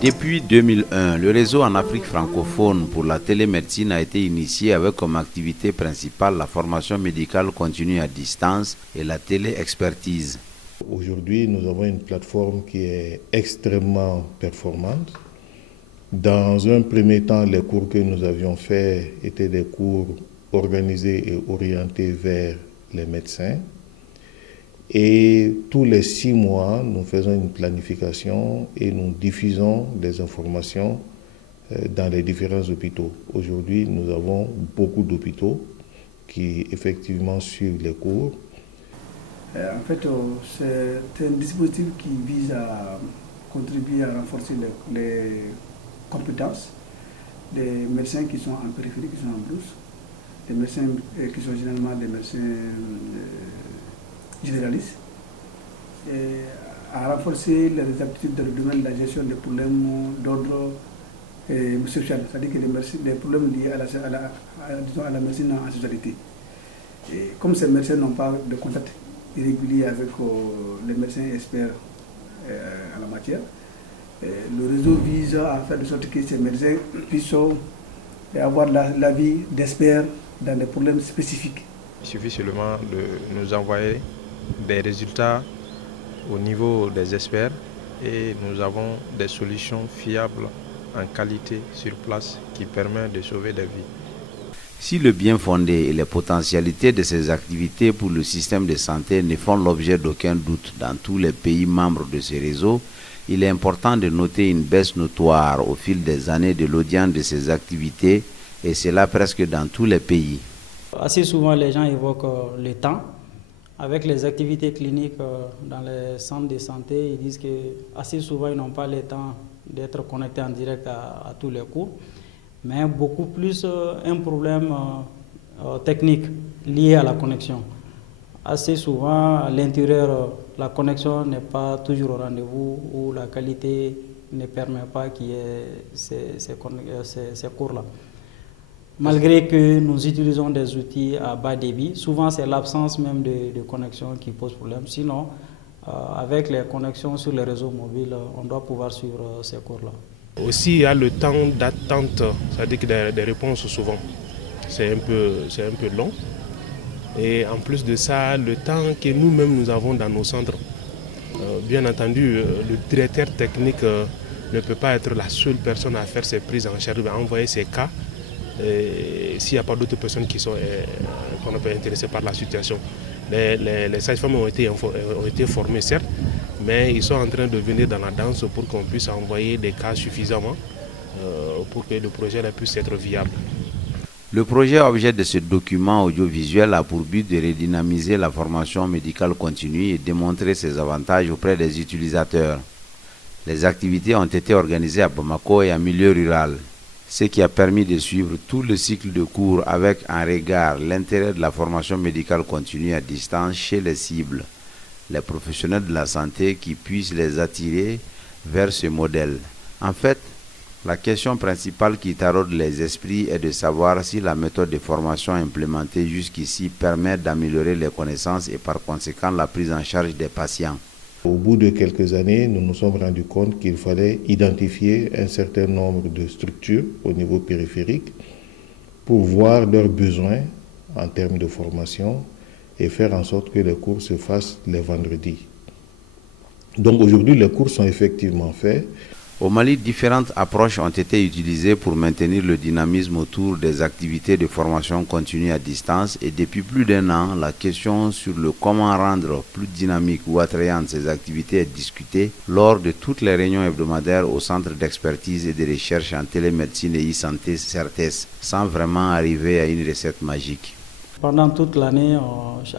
Depuis 2001, le réseau en Afrique francophone pour la télémédecine a été initié avec comme activité principale la formation médicale continue à distance et la téléexpertise. Aujourd'hui, nous avons une plateforme qui est extrêmement performante. Dans un premier temps, les cours que nous avions faits étaient des cours organisés et orientés vers les médecins. Et tous les 6 mois, nous faisons une planification et nous diffusons des informations dans les différents hôpitaux. Aujourd'hui, nous avons beaucoup d'hôpitaux qui effectivement suivent les cours. En fait, c'est un dispositif qui vise à contribuer à renforcer les compétences des médecins qui sont en périphérie, qui sont en brousse, des médecins qui sont généralement des médecins généralistes, et à renforcer les aptitudes dans le domaine de la gestion des problèmes d'ordre social, c'est-à-dire que des problèmes liés à la médecine en sexualité. Et comme ces médecins n'ont pas de contact irrégulier avec les médecins experts en la matière, le réseau vise à faire de sorte que ces médecins puissent avoir l'avis d'experts dans des problèmes spécifiques. Il suffit seulement de nous envoyer des résultats au niveau des experts et nous avons des solutions fiables en qualité sur place qui permettent de sauver des vies. Si le bien fondé et les potentialités de ces activités pour le système de santé ne font l'objet d'aucun doute dans tous les pays membres de ce réseau, il est important de noter une baisse notoire au fil des années de l'audience de ces activités, et cela presque dans tous les pays. Assez souvent, les gens évoquent le temps. Avec les activités cliniques dans les centres de santé, ils disent qu'assez souvent, ils n'ont pas le temps d'être connectés en direct à tous les cours, mais beaucoup plus un problème technique lié à la connexion. Assez souvent, à l'intérieur, la connexion n'est pas toujours au rendez-vous ou la qualité ne permet pas qu'il y ait ces cours-là. Malgré que nous utilisons des outils à bas débit, souvent c'est l'absence même de connexion qui pose problème. Sinon, avec les connexions sur les réseaux mobiles, on doit pouvoir suivre ces cours-là. Aussi, il y a le temps d'attente, c'est-à-dire que des réponses souvent, c'est un peu long. Et en plus de ça, le temps que nous-mêmes nous avons dans nos centres. Bien entendu, le directeur technique ne peut pas être la seule personne à faire ces prises en charge, à envoyer ces cas. S'il n'y a pas d'autres personnes qu'on peut intéresser par la situation. Les sages-femmes ont été formées, certes, mais ils sont en train de venir dans la danse pour qu'on puisse envoyer des cas suffisamment pour que le projet puisse être viable. Le projet objet de ce document audiovisuel a pour but de redynamiser la formation médicale continue et démontrer ses avantages auprès des utilisateurs. Les activités ont été organisées à Bamako et en milieu rural, ce qui a permis de suivre tout le cycle de cours avec en regard l'intérêt de la formation médicale continue à distance chez les cibles, les professionnels de la santé qui puissent les attirer vers ce modèle. En fait, la question principale qui taraude les esprits est de savoir si la méthode de formation implémentée jusqu'ici permet d'améliorer les connaissances et par conséquent la prise en charge des patients. Au bout de quelques années, nous nous sommes rendus compte qu'il fallait identifier un certain nombre de structures au niveau périphérique pour voir leurs besoins en termes de formation et faire en sorte que les cours se fassent les vendredis. Donc aujourd'hui, les cours sont effectivement faits. Au Mali, différentes approches ont été utilisées pour maintenir le dynamisme autour des activités de formation continue à distance et depuis plus d'1 an, la question sur le comment rendre plus dynamique ou attrayante ces activités est discutée lors de toutes les réunions hebdomadaires au Centre d'expertise et de recherche en télémédecine et e-santé CERTES, sans vraiment arriver à une recette magique. Pendant toute l'année,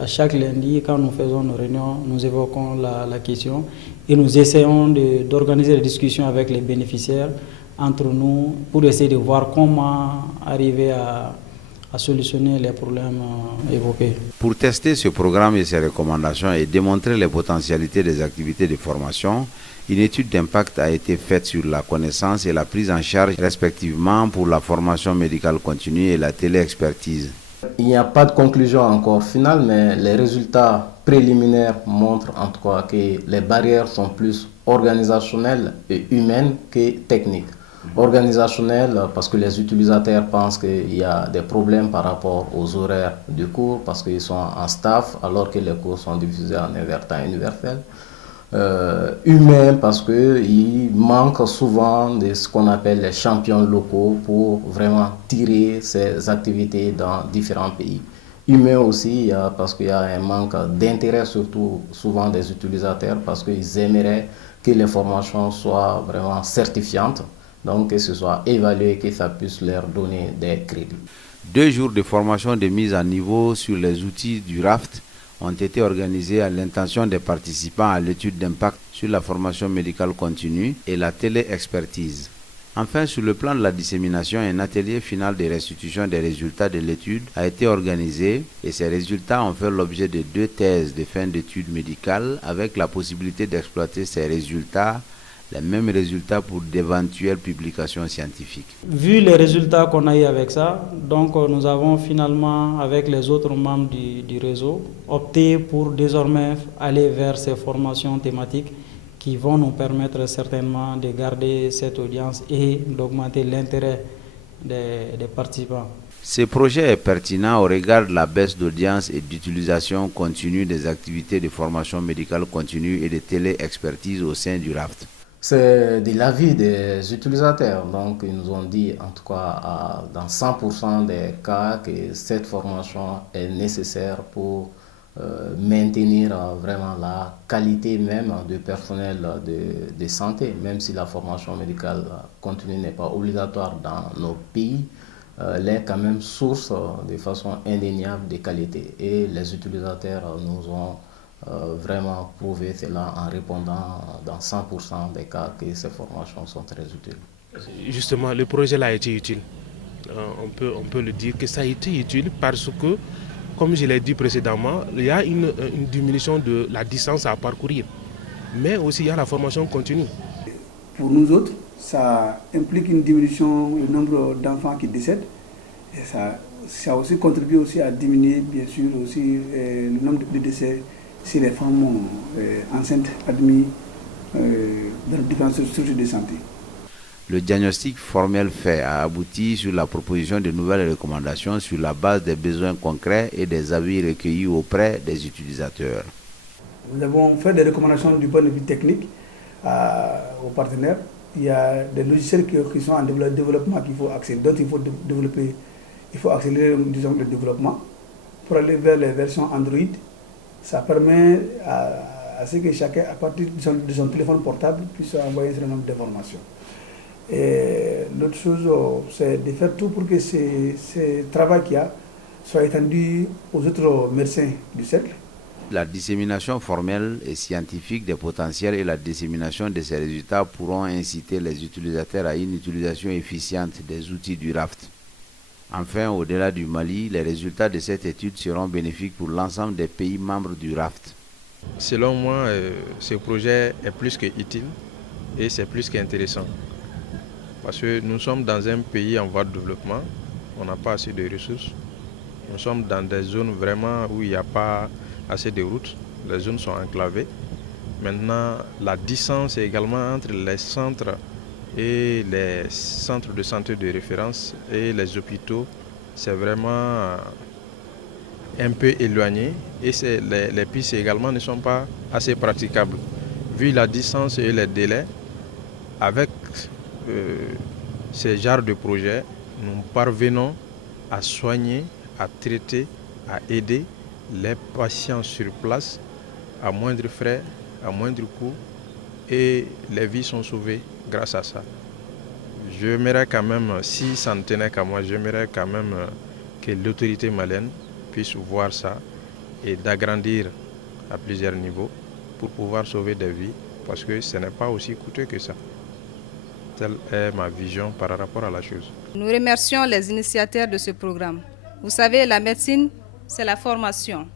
à chaque lundi, quand nous faisons nos réunions, nous évoquons la question et nous essayons d'organiser des discussions avec les bénéficiaires entre nous pour essayer de voir comment arriver à solutionner les problèmes évoqués. Pour tester ce programme et ses recommandations et démontrer les potentialités des activités de formation, une étude d'impact a été faite sur la connaissance et la prise en charge respectivement pour la formation médicale continue et la téléexpertise. Il n'y a pas de conclusion encore finale, mais les résultats préliminaires montrent en tout cas que les barrières sont plus organisationnelle et humaine que technique. Organisationnelle parce que les utilisateurs pensent qu'il y a des problèmes par rapport aux horaires du cours parce qu'ils sont en staff alors que les cours sont diffusés en temps universel. Humain parce qu'il manque souvent de ce qu'on appelle les champions locaux pour vraiment tirer ces activités dans différents pays. Humain aussi parce qu'il y a un manque d'intérêt surtout souvent des utilisateurs parce qu'ils aimeraient que les formations soient vraiment certifiantes, donc que ce soit évalué, que ça puisse leur donner des crédits. 2 jours de formation de mise à niveau sur les outils du RAFT ont été organisés à l'intention des participants à l'étude d'impact sur la formation médicale continue et la télé-expertise. Enfin, sur le plan de la dissémination, un atelier final de restitution des résultats de l'étude a été organisé et ces résultats ont fait l'objet de 2 thèses de fin d'études médicales avec la possibilité d'exploiter ces résultats, les mêmes résultats pour d'éventuelles publications scientifiques. Vu les résultats qu'on a eu avec ça, donc nous avons finalement, avec les autres membres du réseau, opté pour désormais aller vers ces formations thématiques qui vont nous permettre certainement de garder cette audience et d'augmenter l'intérêt des participants. Ce projet est pertinent au regard de la baisse d'audience et d'utilisation continue des activités de formation médicale continue et de télé-expertise au sein du RAFT. C'est de l'avis des utilisateurs, donc ils nous ont dit en tout cas dans 100% des cas que cette formation est nécessaire pour maintenir vraiment la qualité même du personnel de santé, même si la formation médicale continue n'est pas obligatoire dans nos pays, elle est quand même source de façon indéniable de qualité et les utilisateurs nous ont vraiment prouver cela en répondant dans 100% des cas que ces formations sont très utiles. Justement, le projet là a été utile. On peut le dire que ça a été utile parce que, comme je l'ai dit précédemment, il y a une diminution de la distance à parcourir. Mais aussi, il y a la formation continue. Pour nous autres, ça implique une diminution du nombre d'enfants qui décèdent. Et ça aussi contribue aussi à diminuer, bien sûr, aussi le nombre de décès si les femmes enceintes admises dans différentes structures de santé. Le diagnostic formel fait a abouti sur la proposition de nouvelles recommandations sur la base des besoins concrets et des avis recueillis auprès des utilisateurs. Nous avons fait des recommandations du point de vue technique aux partenaires. Il y a des logiciels qui sont en développement qu'il faut accélérer, dont il faut développer. Il faut accélérer, disons, le développement pour aller vers les versions Android. Ça permet à ce que chacun, à partir de son téléphone portable, puisse envoyer un certain nombre d'informations. Et l'autre chose, c'est de faire tout pour que ce travail qu'il y a soit étendu aux autres médecins du cercle. La dissémination formelle et scientifique des potentiels et la dissémination de ces résultats pourront inciter les utilisateurs à une utilisation efficiente des outils du RAFT. Enfin, au-delà du Mali, les résultats de cette étude seront bénéfiques pour l'ensemble des pays membres du RAFT. Selon moi, ce projet est plus qu'utile et c'est plus qu'intéressant. Parce que nous sommes dans un pays en voie de développement, on n'a pas assez de ressources. Nous sommes dans des zones vraiment où il n'y a pas assez de routes, les zones sont enclavées. Maintenant, la distance également entre les centres et les centres de santé de référence et les hôpitaux, c'est vraiment un peu éloigné et les pistes également ne sont pas assez praticables. Vu la distance et les délais, avec ces genres de projets, nous parvenons à soigner, à traiter, à aider les patients sur place à moindre frais, à moindre coût et les vies sont sauvées grâce à ça. J'aimerais quand même, si ça ne tenait qu'à moi, j'aimerais quand même que l'autorité malienne puisse voir ça et d'agrandir à plusieurs niveaux pour pouvoir sauver des vies parce que ce n'est pas aussi coûteux que ça. Telle est ma vision par rapport à la chose. Nous remercions les initiateurs de ce programme. Vous savez, la médecine, c'est la formation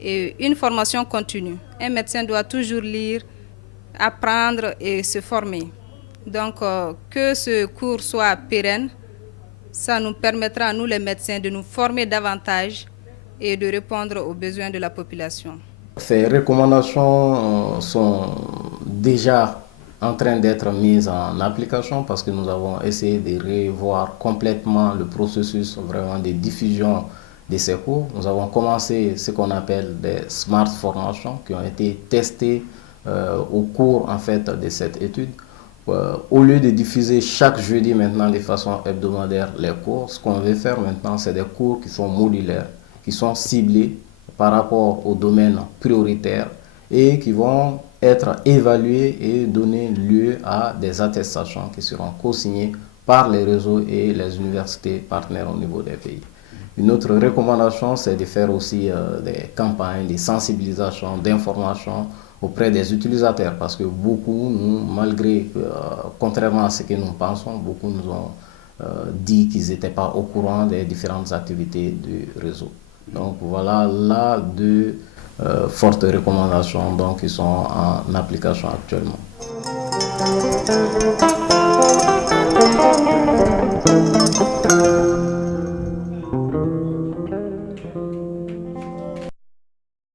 et une formation continue. Un médecin doit toujours lire, apprendre et se former. Donc, que ce cours soit pérenne, ça nous permettra à nous les médecins de nous former davantage et de répondre aux besoins de la population. Ces recommandations sont déjà en train d'être mises en application parce que nous avons essayé de revoir complètement le processus vraiment de diffusion de ces cours. Nous avons commencé ce qu'on appelle des smart formations qui ont été testées au cours en fait de cette étude. Au lieu de diffuser chaque jeudi maintenant de façon hebdomadaire les cours, ce qu'on veut faire maintenant, c'est des cours qui sont modulaires, qui sont ciblés par rapport aux domaines prioritaires et qui vont être évalués et donner lieu à des attestations qui seront co-signées par les réseaux et les universités partenaires au niveau des pays. Une autre recommandation, c'est de faire aussi des campagnes de sensibilisation, d'information auprès des utilisateurs parce que beaucoup, malgré, contrairement à ce que nous pensons, beaucoup nous ont dit qu'ils n'étaient pas au courant des différentes activités du réseau. Donc voilà là deux fortes recommandations donc, qui sont en application actuellement.